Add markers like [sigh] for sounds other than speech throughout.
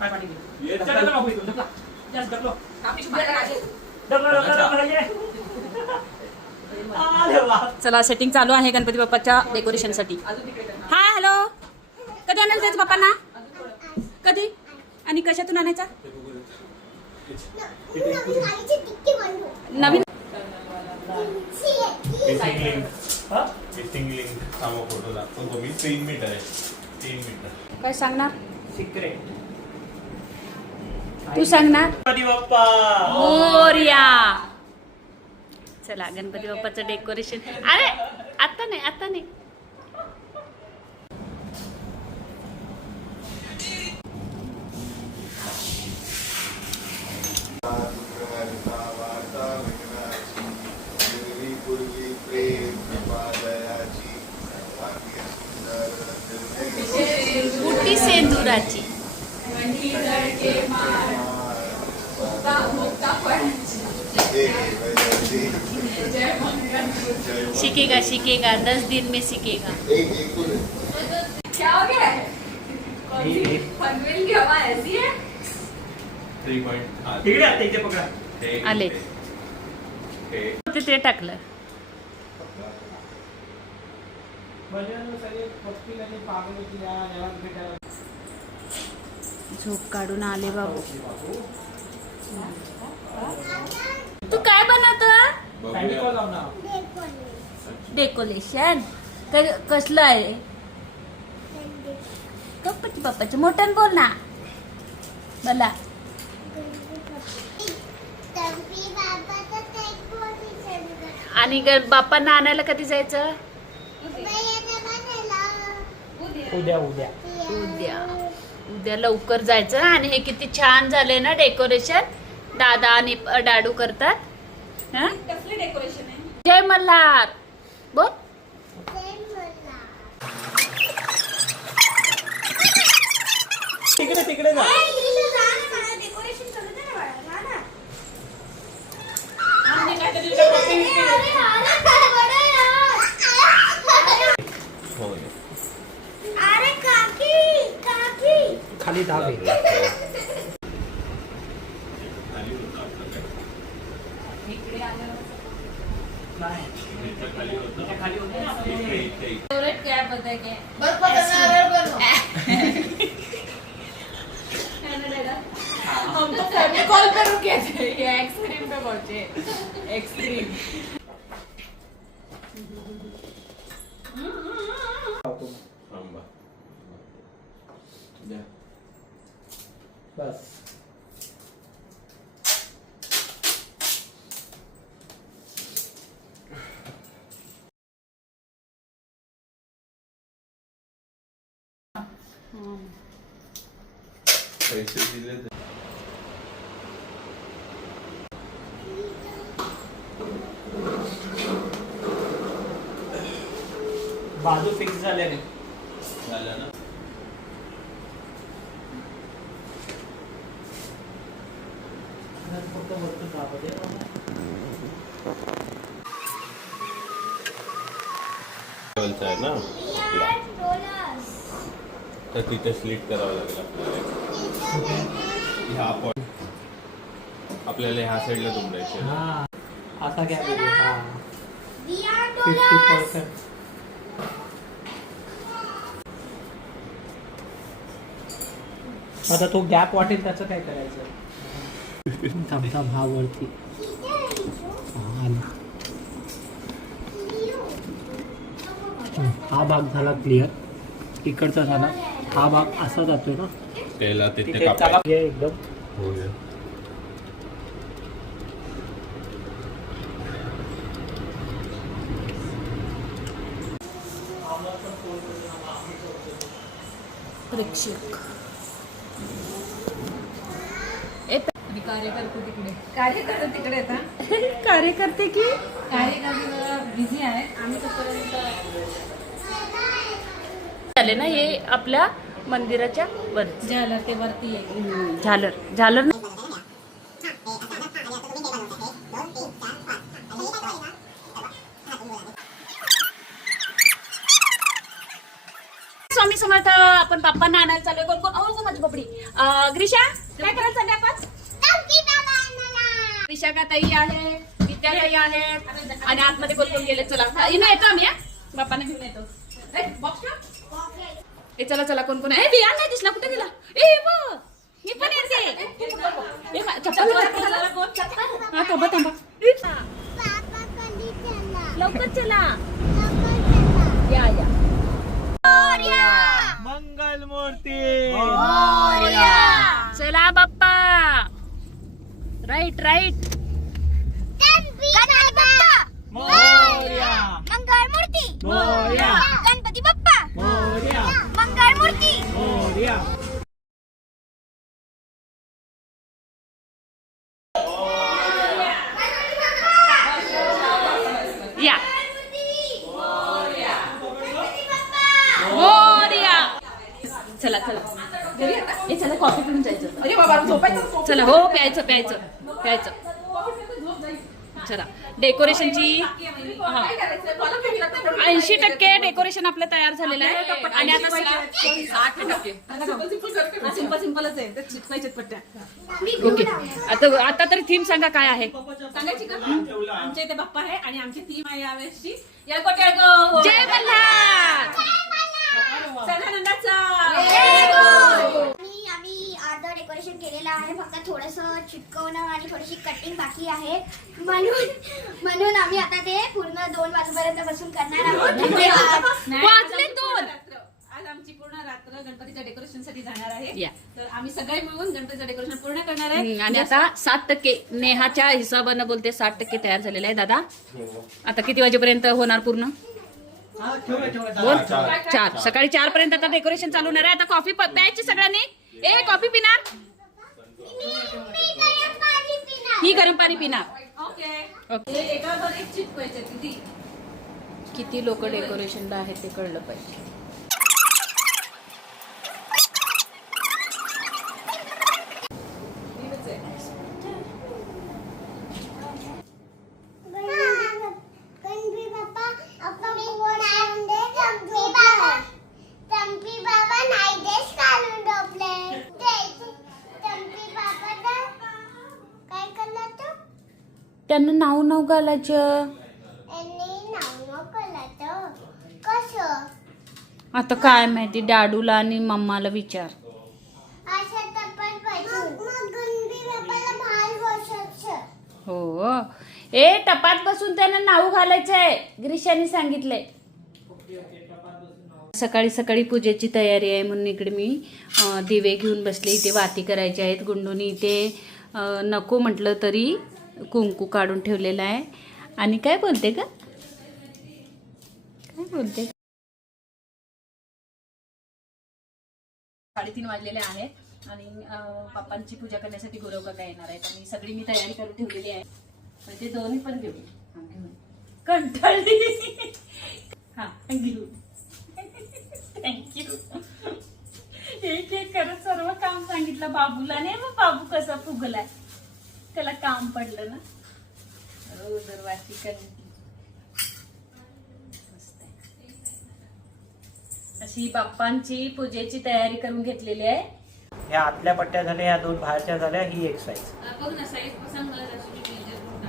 घे. चल, चल, बाबू, इथून, ढकला. जास्त ढकलो. कापी शुभ्र करायचे. ढकलो, ढकलो, ढकलो, ये. अरे वा. चला सेटिंग चालू आहे गणपती बाप्पाच्या डेकोरेशनसाठी हाय हॅलो कधी आणायला जायचं बाप्पांना कधी आणि कशातून आणायचा नवीन मिसिंग लिंक हा? मिसिंग लिंक थांबा फोटो दाखवतो मी तीन मीटर आहे तीन मीटर काय सांगणार सिक्रेट तू सांगणार गणपती बाप्पा. मोर्या. चला गणपती बाप्पाचं डेकोरेशन अरे आता नाही आता नाही. शिकेगा शिकेगा दस दिन में सीखेगा क्या हो गया? है कौन सी? पनवेल की हवा ऐसी है? थ्री पॉईंट तिकडे आता इथे पकडा. आले. ते ते टाकलं. झोप काढून आले बाबू. तू काय बनवत डेकोरेशन कसलं आहे? गणपती बाप्पाचं. मोठ्यानं बोल ना. मला आणि बाप्पांना आणायला कधी जायचं? उद्या उद्या. उद्या. उद्या लवकर जायचं. आणि हे किती छान झाले ना डेकोरेशन. दादा आणि डाडू करतात? कसली डेकोरेशन आहे? जय मल्हार. बोल. तिकडे तिकडे जा. हो अरे [laughs] काकी काकी खाली धाबे खाली होते ना. हम तो फेविकॉल पे रुके थे ये एक्सट्रीम पे पहुंचे एक्सट्रीम थांबा द्या. बस पैसे दिले तर- बाजू फिक्स झाले रे झालं ना फक्त वरतून दाबा दे. लेवलचा आहे ना आपला. तर तिथे स्लिट करावं लागेल आपल्याला. ह्या पॉईंट आपल्याला ह्या साईडला दुमडायचे हा. आता घ्या. हा. फिफ्टी पर्सेंट आता तो गॅप वाटेल त्याचं काय करायचं? थांब थांब हा वरती. हा हा भाग झाला क्लिअर इकडचा झाला. हा भाग असा जातोय ना? त्याला तिथे कापायचं. हे एकदम. होय. प्रेक्षक. कार्यकर्ते तिकडे. कार्यकर्ते तिकडे आहेत हा. [laughs] कार्यकर्ते की? कार्यकर्ते बिझी आहेत. आम्ही तोपर्यंत झाले ना हे आपल्या मंदिराच्या वर झालं ते वरती आहे. झालर. झालर स्वामी समर्थ आपण बाप्पांना आणायला चालू कोण कोण? अहो, माझं बोबडी. अं, ग्रीषा काय करायला चालले आपण? ग्रीषा का ताई आहे विद्या ताई आहेत आणि आतमध्ये कोण कोण गेले? चला. इनं येतो आम्ही? बाप्पाने घेऊन येतो. का? ए चला चला कोण कोण आहे? ए, बियाण नाही दिसला कुठे गेला? ए बघ मी पण येते ए, मा- चप्पल हा थांबा थांबा. लवकर चला. या या. मंगल मूर्ती चला बाप्पा. Right right. मंगळमूर्ती. मोरया गणपती बाप्पा मोरया मंगळमूर्ती मोरया या मोरया चला चला. ए चला कॉफी पिऊन जायचं. अरे बाबा झोपायचं? चला हो प्यायचं प्यायचं प्यायचं. चला. डेकोरेशनची ऐंशी टक्के डेकोरेशन आपलं तयार झालेलं आहे. आणि आता सिंपल सिंपलच आहे. ओके आता आता तरी थीम सांगा काय आहे. सांगायची का? आमच्या इथे बाप्पा आहे आणि आमची थीम आहे यावेळेसची. जय मल्हार! सदानंदाचा. आणि आम्ही अर्ध डेकोरेशन केलेलं आहे. फक्त थोडस चिटकवणं आणि थोडीशी कटिंग बाकी आहे. म्हणून म्हणून आम्ही आता ते पूर्ण दोन वाजूपर्यंत बसून करणार आहोत. धन्यवाद. वाजले दोन. आज आमची पूर्ण रात्र गणपतीच्या डेकोरेशनसाठी जाणार आहे. या. तर आम्ही सगळे मिळून गणपतीचं डेकोरेशन पूर्ण करणार आहे. आणि आता सात टक्के नेहाच्या हिशोबानं बोलते साठ टक्के तयार झालेलं आहे. दादा आता किती वाजेपर्यंत होणार पूर्ण? बोल. चार. सकाळी चार पर्यंत आता डेकोरेशन चालू होणार आहे. आता कॉफी प्यायची सगळ्यांनी? ए कॉफी पिणार ही गरम पाणी पिणार ओके. किती लोक डेकोरेशनला आहेत ते कळलं पाहिजे गणपती बाप्पा आपण कोण आणले गणपती बाबा गणपती बाबा नाही देश काढून डोपले गणपती बाबा काय करलं तू त्यांना नाव नाव घालायचं आता काय माहिती डाडूला आणि मम्माला विचार. हो. ए टपात बसून त्यांना नाव घालायचंय ग्रीशाने सांगितलंय. सकाळी सकाळी पूजेची तयारी आहे म्हणून इकडे मी दिवे घेऊन बसले. इथे वाती करायचे आहेत गुंडूनी इथे नको म्हटलं तरी कुंकू काढून ठेवलेला आहे. आणि काय बोलते का काय बोलते? साडेतीन वाजलेले आहेत आणि पप्पांची पूजा करण्यासाठी गुरव काका येणार आहेत आणि सगळी मी तयारी करून ठेवलेली आहे. म्हणजे दोन्ही पण घेऊ कंटाळ कंटाळली. हा घेऊ थँक्यू एक एक करत सर्व काम सांगितलं. बाबूला नाही मग बाबू कसा फुगलाय? त्याला काम पडलं ना. हो. अशी बाप्पांची पूजेची तयारी करून घेतलेली आहे. या आतल्या पट्ट्या झाल्या या दोन बाहेरच्या झाल्या ही एक साईज बघ ना साईज पसंत मला जशी मेजर करून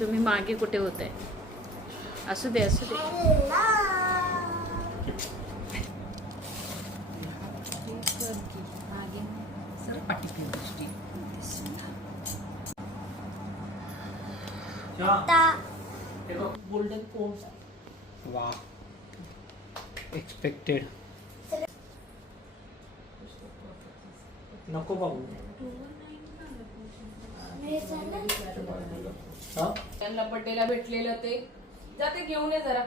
तुम्ही मागे कुठे होत? आहे असू दे असू दे. गोल्डन पोन्स वा. एक्सपेक्टेड नको बाबू. हा? त्यांना बर्थडेला भेटलेलं ते. जाते घेऊन ये जरा.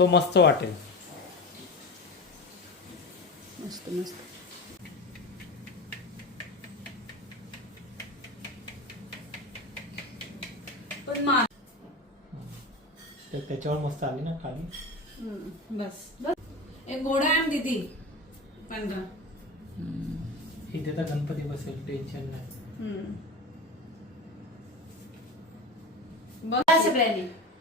तो मस्त वाटेल. मस्त मस्त. त्याच्यावर मस्त आली ना खाली. बस बस. एक गोडा आहे दिदी पंधरा. इथे तर गणपती बसेल टेन्शन नाही. बघा सगळ्यांनी.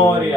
Amore.